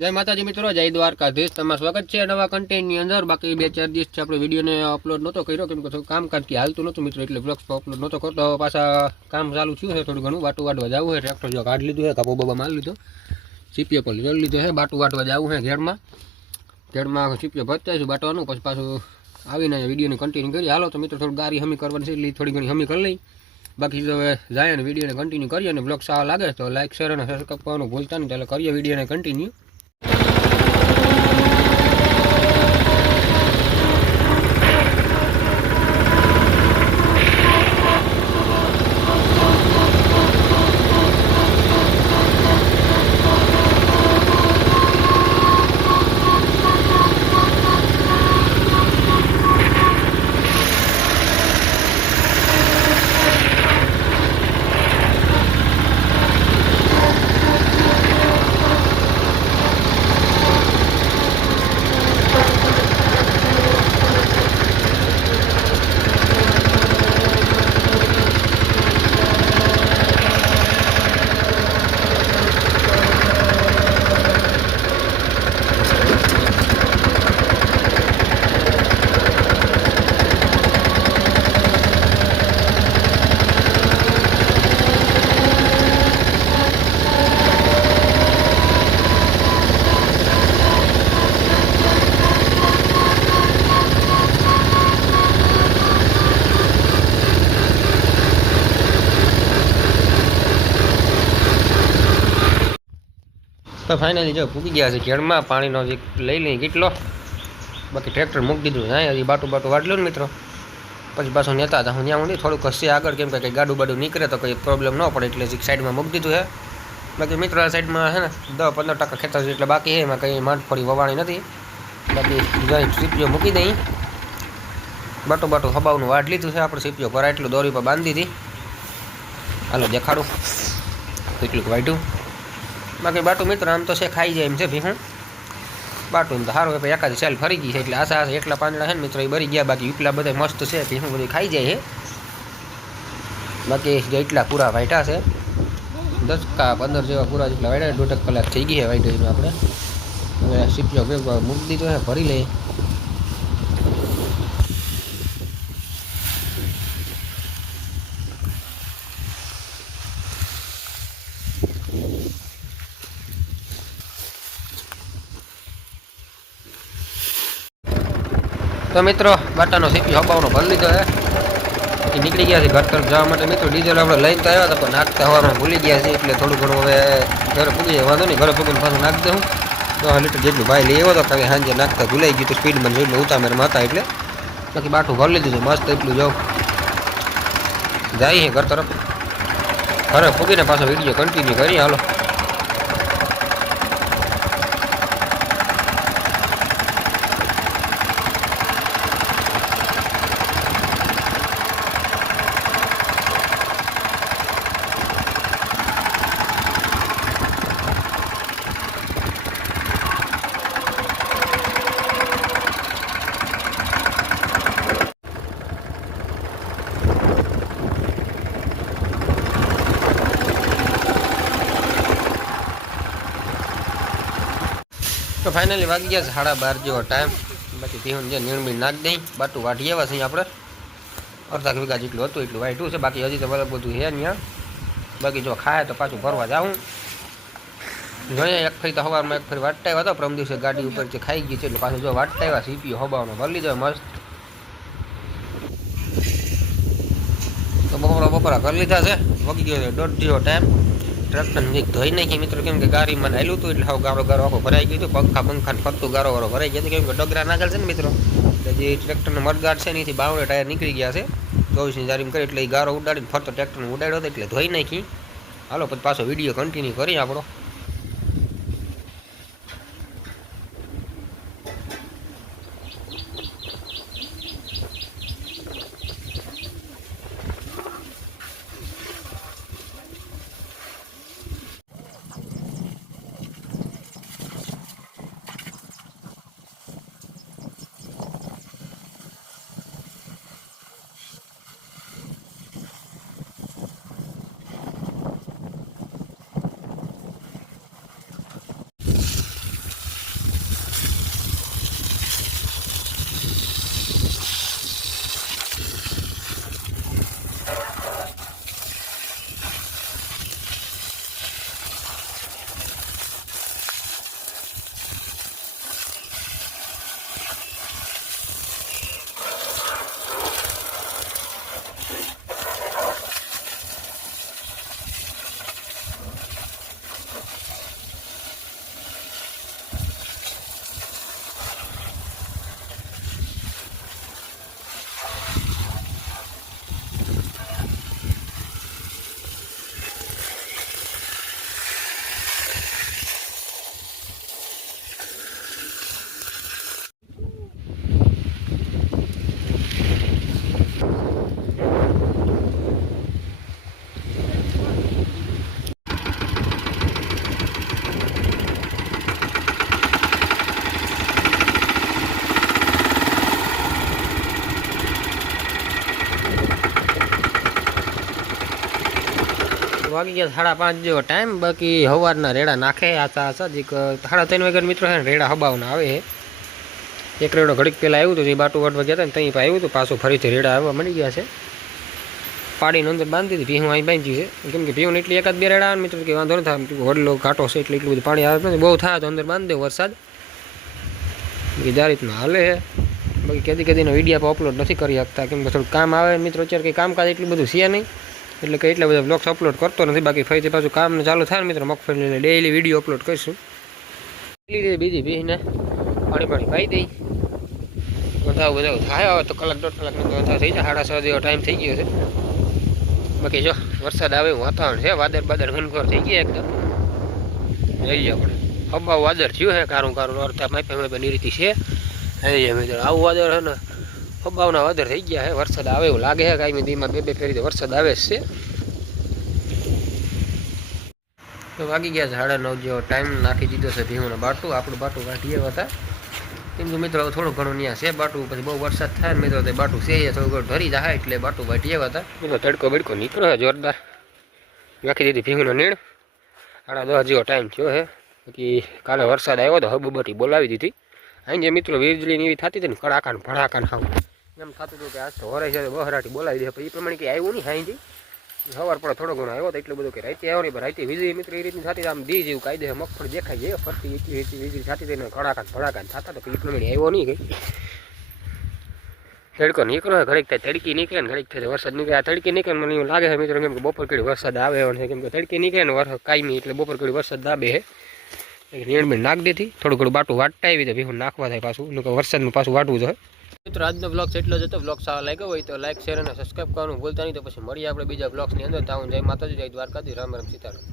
જય માતાજી મિત્રો, જય દ્વારકાધીશ। તમારું સ્વાગત છે નવા કન્ટેન્ટની અંદર। બાકી 2-4 દિવસથી આપણે વિડીયોને અપલોડ નહોતો કર્યો, કેમ કે થોડું કામકાજ કે હાલતું નહોતું મિત્રો, એટલે બ્લોગ્સ અપલોડ નહોતો કરતો। પાછા કામ ચાલુ થયું છે, થોડું ઘણું બાટું વાટવા જવું છે। ટ્રેક્ટર જો કાઢી લીધું છે, કાપો બાબા મારી લીધો, સીપીઓ પર લઈ લીધો છે, બાટું વાટવા જવું છે ઘેરમાં સીપીઓ ભરતા બાટવાનું, પછી પાછું આવીને વિડીયોને કન્ટિન્યુ કરીએ। હાલો તો મિત્રો, થોડું ગારી હમી કરવાની છે, એટલે થોડી ઘણી હમી કરી લઈ। બાકી તો હવે જાય અને વિડીયોને કન્ટિન્યુ કરીએ, અને બ્લોગ સારા લાગે તો લાઈક શેર અને સબસ્ક્રાઈબ કરવાનું ભૂલતા નહીં। ચાલો કરીએ વિડીયોને કન્ટિન્યુ। તો ફાઇનલી જો પૂકી ગયા છે ઘેરમાં, પાણીનો જે લઈ લઈ કેટલો, બાકી ટ્રેક્ટર મૂકી દીધું હા, હજી બાટું વાટ લો ને મિત્રો, પછી પાછું નેતા હતા હું ત્યાં હું નહીં, થોડુંક હશે આગળ, કેમ કે કંઈ ગાડું બાડું નીકળે તો કંઈ પ્રોબ્લેમ ન પડે, એટલે સાઈડમાં મૂકી દીધું છે। બાકી મિત્રો આ સાઈડમાં છે ને 10-15% ખેતર છે, એટલે બાકી છે એમાં કંઈ માંડફળી વવાણી નથી। બાકી જઈ સીપીઓ મૂકી દઈ, બાટું હબાવનું વાટ લીધું છે આપણે, સીપીઓ ભરાય એટલું દોરી પર બાંધી દીધી। હાલો દેખાડું કેટલું વાઢ્યું। બાકી બાટું મિત્ર આમ તો છે ખાઈ જાય એમ છે ભીહું, બાટું એમ તો સારું હોય, એકાદી સેલ ફરી ગઈ છે, એટલે આશા એટલા પાંદડા છે ને મિત્રો એ બરી ગયા, બાકી ઉપલા બધા મસ્ત છે, ભીહું બધું ખાઈ જાય છે। બાકી જે એટલા પૂરા વાઢ્યા છે, 10-15 જેવા પૂરા જેટલા વાઢ્યા, 1.5 કલાક થઈ ગઈ છે વાઢ્યું આપણે। હવે સીપીઓ મૂકી દીધો છે, ભરી લઈએ। તો મિત્રો બાટાનો સીપીઓ હબાવનો ભરી લીધો છે, એ નીકળી ગયા છે ઘર તરફ જવા માટે। મિત્રો ડીઝલ આપણે લઈને તો આવ્યા હતા, પણ નાખતા હવામાં ભૂલી ગયા છે, એટલે થોડું ઘણું હવે ઘરે પૂગી જાય, વાંધો નહીં, ઘરે પૂગીને પાછું નાખી દઉં। 10 લીટર જેટલું ભાઈ લઈ આવ્યો હતો, કારણ સાંજે નાખતા ભૂલાઈ ગયું તો સ્પીડમાં જોઈને ઉતામેરમાં હતા, એટલે બાકી બાટું ભરી લીધું છે મસ્ત એટલું જાઉં જાય છે ઘર તરફ। ઘરે પૂગીને પાછો વિડીયો કન્ટિન્યુ કરીએ હાલો। તો ફાઇનલી વાગી ગયા છે 12:30 જેવો ટાઈમ। બાકી પીહું જે નીણબીણ નાખી દઈ, બાટું વાઢી આવ્યા છે આપણે, અડધા વીઘા જેટલું હતું એટલું વાઢ્યું છે, બાકી હજી તો બરાબર બધું છે ત્યાં। બાકી જો ખાય તો પાછું ભરવા જાઉં જોઈએ। એક ફરી તો સવારમાં એક ફરી વાટતા આવ્યા હતા, પ્રમ દિવસે ગાડી ઉપર જે ખાઈ ગઈ છે, એટલે પાછું જો વાટતા આવ્યા સીપીઓ હબાવનો ભરી લીધો મસ્ત। તો બપોરા કરી લીધા છે, વગી ગયો છે 1:30 જેવો ટાઈમ। ટ્રેક્ટર ધોઈ નાખી મિત્રો, કેમ કે ગાડી મને હાલ્યું હતું, એટલે હવે ગારો આખો ભરાઈ ગયું હતું, પંખાને ફરતું ગારો ભરાઈ ગયો હતો, કેમ કે ડગરા નાખેલ છે ને મિત્રો, એટલે જે ટ્રેક્ટરનો મડગાડ છે ને એથી 52 ટાયર નીકળી ગયા છે 24ની જારીમ કરી, એટલે એ ગારો ઉડાડીને ફરતો ટ્રેક્ટરને ઉડાડ્યો હતો, એટલે ધોઈ નાખી। હાલો પછી પાછો વિડીયો કન્ટિન્યુ કરીએ આપણો। વાગી ગયા 5:30 જેવો ટાઈમ, બાકી સવારના રેડા નાખે આછા જીક 3:30 વાગ્યા મિત્રો છે ને રેડા હબાવના આવે છે. એક રેડો ઘડીક પહેલાં આવ્યું હતું, જે બાટું વાટવા ગયા હતા ને ત્યાં આવ્યું હતું, પાછું ફરીથી રેડા આવવા મળી ગયા છે. પાડીને અંદર બાંધી દીધી, ભીહું અહીં બાંધી છે, કેમ કે ભીહું એટલી એકાદ બે રેડા આવે મિત્રો કે વાંધો ન થાય, વડલો ઘાટો છે એટલે એટલું બધું પાણી આવે નથી, બહુ થાય તો અંદર બાંધી દે વરસાદ. બીજી આ રીતના હાલે છે. બાકી કેદીનો વિડીયો પર અપલોડ નથી કરી શકતા, કેમ કે થોડું કામ આવે મિત્રો, અત્યારે કંઈ કામકાજ એટલું બધું છે નહીં, એટલે કે એટલા બધા બ્લોગ્સ અપલોડ કરતો નથી. બાકી ફરીથી પાછું કામ ચાલુ થાય ને મિત્રો, મગફળીને ડેઈલી વિડીયો અપલોડ કરીશું. બીજી ભીને પાણી પાઈ દઈ, વધારે થાય હવે તો કલાક 1.5 કલાકનો વધારે થઈ જાય, 6:30 જેવો ટાઈમ થઈ ગયો છે. બાકી જો વરસાદ આવે એવું વાતાવરણ છે, વાદળ ઘનઘોર થઈ ગયા એકદમ. જઈએ આપણે હબાવ વાદળ થયું છે, કારું અડધા માપે નીરીતી છે. જઈએ મિત્રો આવું વાદળ છે ને, હબાવના વાદળ થઈ ગયા છે, વરસાદ આવે એવું લાગે છે. કાંઈ દીમાં બે ફેરી તો વરસાદ આવે જ છે. તો વાગી ગયા 9:30 જેવો ટાઈમ, નાખી દીધો છે ભીમુંના બાટું. આપણું બાટું કાઢીએ હતા, કેમ કે મિત્રો થોડું ઘણું ત્યાં છે બાટું, પછી બહુ વરસાદ થાય ને મિત્રો તે બાટું છે થોડું ઘણું ધરી જાય, એટલે બાટું વાટીએ હતા. મિત્રો તડકો બડકો નીકળ્યો જોરદાર, નાખી દીધી ભીમુંનો નીણ. 10:30 જેવો ટાઈમ થયો છે. બાકી કાલે વરસાદ આવ્યો તો હબબટી બોલાવી દીધી. અહીં જે મિત્રો વીજળી એવી થતી હતી ને, કડાકાને ભડાકાને ખાવું એમ થતું હતું કે આજ તો હોરાઈ છે, બહરાટી બોલાવી દે. પછી એ પ્રમાણે કંઈ આવ્યું નહીં. હાઈજી સવાર પડે થોડો ઘણો આવ્યો તો એટલું બધું કે રાતે આવ્યો નહીં, પણ રાતે વીજળી મિત્રો એ રીતની થતી, આમ દી જેવું કાયદે મગફળી દેખાય જાય ફરતી એટલી વીજળી થતી હતી ને, કડાકાને ભડાકાને થતા તો એ પ્રમાણે આવ્યો નહીં કંઈ. તડકો નીકળ્યો ઘડીક થાય, તડકી નીકળે ને ઘડીક થાય વરસાદ નીકળે. આ તડકી નીકળે મને એવું લાગે છે મિત્રો, કેમ કે બપોર કડી વરસાદ આવે છે, કેમ કે તડકી નીકળે ને વરસાદ કાયમી, એટલે બપોર કડી વરસાદ દાબે છે. નીણ નાખ દેતી, થોડું ઘણું બાટું વાટતા આવી તો ભીહું નાખવા થાય પાછું, વરસાદનું પાછું વાટવું જોઈએ. મિત્રો આજનો બ્લોગ એટલો જ હતો. બ્લોગ સારો લાગ્યો હોય તો લાઈક શેર અને સબસ્ક્રાઈબ કરવાનું ભૂલતા નહીં. તો પછી મળીએ આપણે બીજા બ્લોગ્સની અંદર. તાવું જય માતાજી, જય દ્વારકાધીશ, રામ રામ સીતારામ.